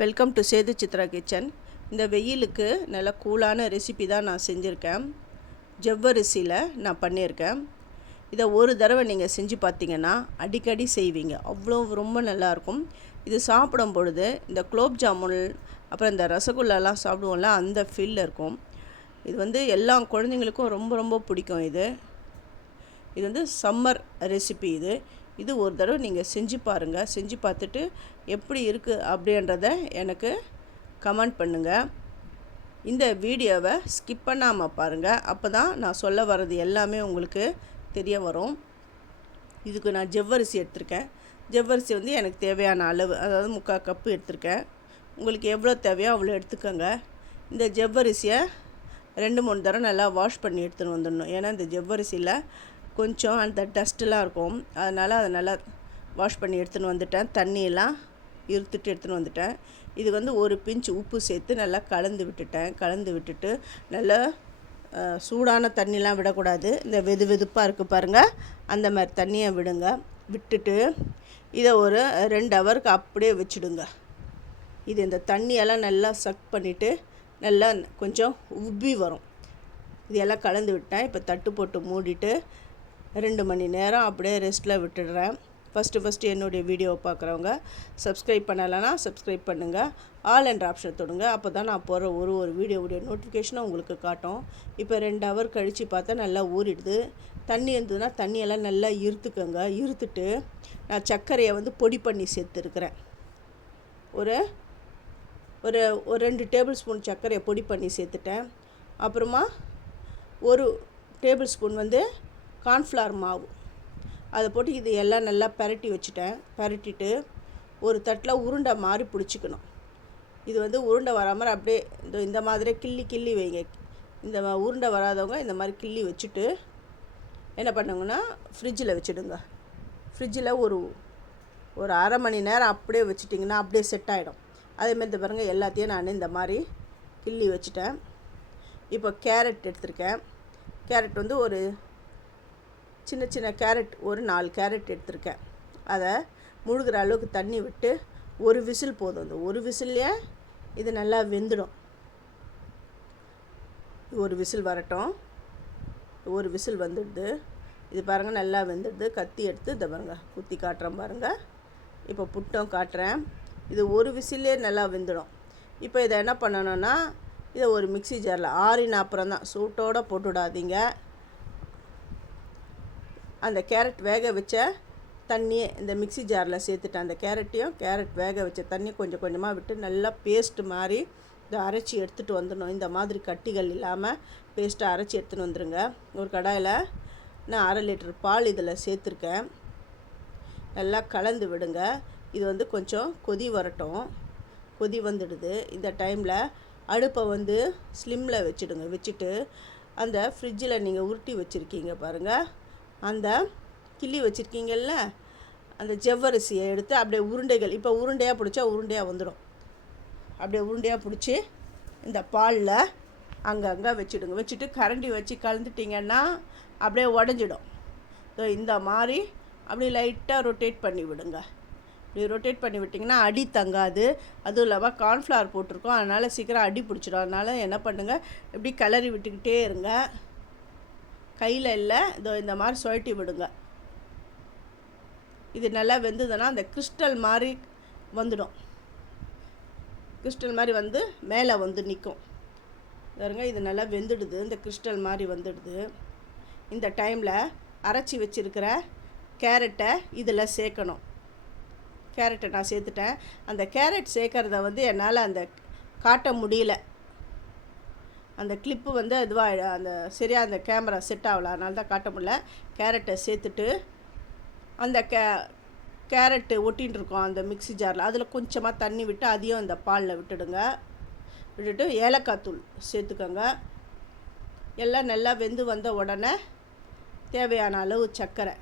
Welcome to Sethu Chitra kitchen இந்த வெயிலுக்கு நல்ல கூலான ரெசிபி தான் நான் செஞ்சுருக்கேன். ஜவ்வரிசியில் நான் பண்ணியிருக்கேன். இதை ஒரு தடவை நீங்கள் செஞ்சு பார்த்தீங்கன்னா அடிக்கடி செய்வீங்க. அவ்வளோ ரொம்ப நல்லாயிருக்கும் இது சாப்பிடும் பொழுது இந்த குலோப் ஜாமுன் அப்புறம் இந்த ரசகுல்லாலாம் சாப்பிடுவோம்ல அந்த ஃபீல் இருக்கும். இது வந்து எல்லா குழந்தைங்களுக்கும் ரொம்ப ரொம்ப பிடிக்கும் இது. இது வந்து சம்மர் ரெசிபி இது. இது ஒரு தடவை நீங்கள் செஞ்சு பாருங்கள் செஞ்சு பார்த்துட்டு எப்படி இருக்குது அப்படின்றத எனக்கு கமெண்ட் பண்ணுங்கள் இந்த வீடியோவை ஸ்கிப் பண்ணாமல் பாருங்கள் அப்போ தான் நான் சொல்ல வர்றது எல்லாமே உங்களுக்கு தெரிய வரும். இதுக்கு நான் ஜவ்வரிசி எடுத்திருக்கேன். ஜவ்வரிசி வந்து எனக்கு தேவையான அளவு அதாவது முக்கால் கப்பு எடுத்திருக்கேன். உங்களுக்கு எவ்வளோ தேவையோ அவ்வளோ எடுத்துக்கோங்க. இந்த ஜவ்வரிசியை ரெண்டு மூணு தடவை நல்லா வாஷ் பண்ணி எடுத்துன்னு வந்துடணும். ஏன்னா இந்த ஜவ்வரிசியில் கொஞ்சம் அந்த டஸ்ட்டெலாம் இருக்கும். அதனால் அதை நல்லா வாஷ் பண்ணி எடுத்துன்னு வந்துட்டேன். தண்ணியெல்லாம் இருத்துட்டு எடுத்துன்னு வந்துட்டேன். இது வந்து ஒரு பிஞ்ச் உப்பு சேர்த்து நல்லா கலந்து விட்டுட்டேன். கலந்து விட்டுட்டு நல்லா சூடான தண்ணிலாம் விடக்கூடாது. இந்த வெது வெதுப்பாக இருக்குது பாருங்கள் அந்த மாதிரி தண்ணியை விடுங்க. விட்டுட்டு இதை ஒரு ரெண்டு ஹவருக்கு அப்படியே வச்சுடுங்க. இது இந்த தண்ணியெல்லாம் நல்லா சக் பண்ணிவிட்டு நல்லா கொஞ்சம் உப்பி வரும். இதெல்லாம் கலந்து விட்டேன். இப்போ தட்டு போட்டு மூடிட்டு ரெண்டு மணி நேரம் அப்படியே ரெஸ்ட்டில் விட்டுடுறேன். ஃபஸ்ட்டு ஃபஸ்ட்டு என்னுடைய வீடியோவை பார்க்குறவங்க சப்ஸ்கிரைப் பண்ணலைன்னா சப்ஸ்கிரைப் பண்ணுங்கள் ஆல் என்ற ஆப்ஷன் தொடுங்க. அப்போ தான் நான் போகிற ஒரு ஒரு வீடியோவுடைய நோட்டிஃபிகேஷனும் உங்களுக்கு காட்டும். இப்போ ரெண்டு ஹவர் கழித்து பார்த்தா நல்லா ஊறிடுது. தண்ணி இருந்ததுன்னா தண்ணியெல்லாம் நல்லா இருத்துக்கோங்க. இருத்துட்டு நான் சர்க்கரையை வந்து பொடி பண்ணி சேர்த்துருக்குறேன். ஒரு ஒரு ஒரு ரெண்டு டேபிள் ஸ்பூன் சர்க்கரையை பொடி பண்ணி சேர்த்துட்டேன். அப்புறமா ஒரு டேபிள் ஸ்பூன் வந்து கார்ன்ஃப்ளவர் மாவு. அதை போட்டு இது எல்லாம் நல்லா பரட்டி வச்சுட்டேன். பரட்டிட்டு ஒரு தட்டில் உருண்டை மாதிரி பிடிச்சிக்கணும். இது வந்து உருண்டை வராமல் அப்படியே இந்த இந்த மாதிரி கிள்ளி கிள்ளி வைங்க. இந்த உருண்டை வராதவங்க இந்த மாதிரி கிள்ளி வச்சுட்டு என்ன பண்ணுங்கன்னா ஃப்ரிட்ஜில் வச்சுடுங்க. ஃப்ரிட்ஜில் ஒரு ஒரு அரை மணி நேரம் அப்படியே வச்சுட்டிங்கன்னா அப்படியே செட் ஆகிடும் அதேமாதிரி இந்த பாருங்கள் எல்லாத்தையும் நான் இந்த மாதிரி கிள்ளி வச்சுட்டேன். இப்போ கேரட் எடுத்திருக்கேன். கேரட் வந்து ஒரு சின்ன சின்ன கேரட் ஒரு நாலு கேரட் எடுத்திருக்கேன். அதை முழுகிற அளவுக்கு தண்ணி விட்டு ஒரு விசில் போதும். அந்த ஒரு விசில்லையே இது நல்லா வெந்துடும். ஒரு விசில் வரட்டும். ஒரு விசில் வந்துடுது. இது பாருங்கள் நல்லா வெந்துடுது. கத்தி எடுத்து இதை பாருங்கள் குத்தி காட்டுறேன் பாருங்கள் இப்போ புட்டம் காட்டுறேன். இது ஒரு விசிலே நல்லா வெந்துடும். இப்போ இதை என்ன பண்ணணும்னா இதை ஒரு மிக்ஸி ஜாரில் ஆறின அப்புறம் தான் சூட்டோடு போட்டுவிடாதீங்க அந்த கேரட் வேக வச்ச தண்ணியை இந்த மிக்ஸி ஜாரில் சேர்த்துட்டேன் அந்த கேரட்டையும் கேரட் வேக வச்ச தண்ணி கொஞ்சம் கொஞ்சமாக விட்டு நல்லா பேஸ்ட் மாதிரி இதை அரைச்சி எடுத்துகிட்டு வந்துடணும். இந்த மாதிரி கட்டிகள் இல்லாமல் பேஸ்ட்டை அரைச்சி எடுத்துன்னு வந்துடுங்க ஒரு கடாயில் நான் அரை லிட்டர் பால் இதில் சேர்த்துருக்கேன். நல்லா கலந்து விடுங்க. இது வந்து கொஞ்சம் கொதி வரட்டும். கொதி வந்துடுது. இந்த டைமில் அடுப்பை வந்து ஸ்லிம்மில் வச்சுடுங்க. வச்சுட்டு அந்த ஃப்ரிட்ஜில் நீங்கள் உருட்டி வச்சுருக்கீங்க பாருங்கள் அந்த கிள்ளி வச்சுருக்கீங்கல்ல அந்த ஜவ்வரிசியை எடுத்து அப்படியே உருண்டைகள் இப்போ உருண்டையாக பிடிச்சா உருண்டையாக வந்துடும். அப்படியே உருண்டையாக பிடிச்சி இந்த பாலில் அங்கங்கே வச்சுடுங்க. வச்சுட்டு கரண்டி வச்சு கலந்துட்டிங்கன்னா அப்படியே உடஞ்சிடும். ஸோ இந்த மாதிரி அப்படியே லைட்டாக ரொட்டேட் பண்ணி விடுங்க. இப்படி ரொட்டேட் பண்ணி விட்டிங்கன்னா அடி தங்காது. அதுவும் இல்லாமல் கார்ன்ஃப்ளவர் போட்டிருக்கோம். அதனால் சீக்கிரம் அடி பிடிச்சிடும். அதனால் என்ன பண்ணுங்கள் இப்படி கிளறி விட்டுக்கிட்டே இருங்க. கையில் இல்லை. இதோ இந்த மாதிரி சுழட்டி விடுங்க. இது நல்லா வெந்ததுன்னா அந்த கிறிஸ்டல் மாதிரி வந்துடும். கிறிஸ்டல் மாதிரி வந்து மேலே வந்து நிற்கும் பாருங்க இது நல்லா வெந்துடுது. இந்த கிறிஸ்டல் மாதிரி வந்துடுது. இந்த டைமில் அரைச்சி வச்சுருக்கிற கேரட்டை இதில் சேர்க்கணும். கேரட்டை நான் சேர்த்துட்டேன். அந்த கேரட் சேர்க்குறத வந்து என்னால் அந்த காட்ட முடியல. அந்த கிளிப்பு வந்து இதுவாக அந்த சரியாக அந்த கேமரா செட் ஆகல. அதனால தான் காட்ட முடியல. கேரட்டை சேர்த்துட்டு அந்த கே கேரட்டு ஒட்டின்னு இருக்கோம் அந்த மிக்ஸி ஜாரில் அதில் கொஞ்சமாக தண்ணி விட்டு அதையும் அந்த பாலில் விட்டுடுங்க. விட்டுட்டு ஏலக்காய் தூள் சேர்த்துக்கோங்க. எல்லாம் நல்லா வெந்து வந்த உடனே தேவையான அளவு சர்க்கரை.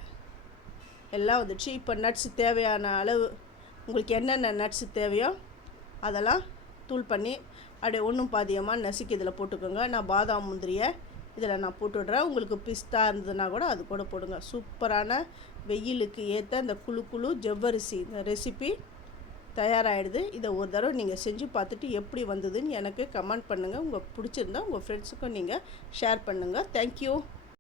எல்லாம் வந்துடுச்சு. இப்போ நட்ஸ் தேவையான அளவு உங்களுக்கு என்னென்ன நட்ஸ் தேவையோ அதெல்லாம் தூள் பண்ணி அப்படியே ஒன்றும் பாதியமாக நசுக்கி இதில் போட்டுக்கோங்க. நான் பாதாம் முந்திரியை இதில் நான் போட்டுவிட்றேன் உங்களுக்கு பிஸ்தா இருந்ததுன்னா கூட அது கூட போடுங்க. சூப்பரான வெயிலுக்கு ஏற்ற இந்த குழு குழு ஜவ்வரிசி இந்த ரெசிபி தயாராகிடுது இதை ஒரு தடவை நீங்கள் செஞ்சு பார்த்துட்டு எப்படி வந்ததுன்னு எனக்கு கமெண்ட் பண்ணுங்கள் உங்கள் பிடிச்சிருந்தா உங்கள் ஃப்ரெண்ட்ஸுக்கும் நீங்கள் ஷேர் பண்ணுங்கள் தேங்க்யூ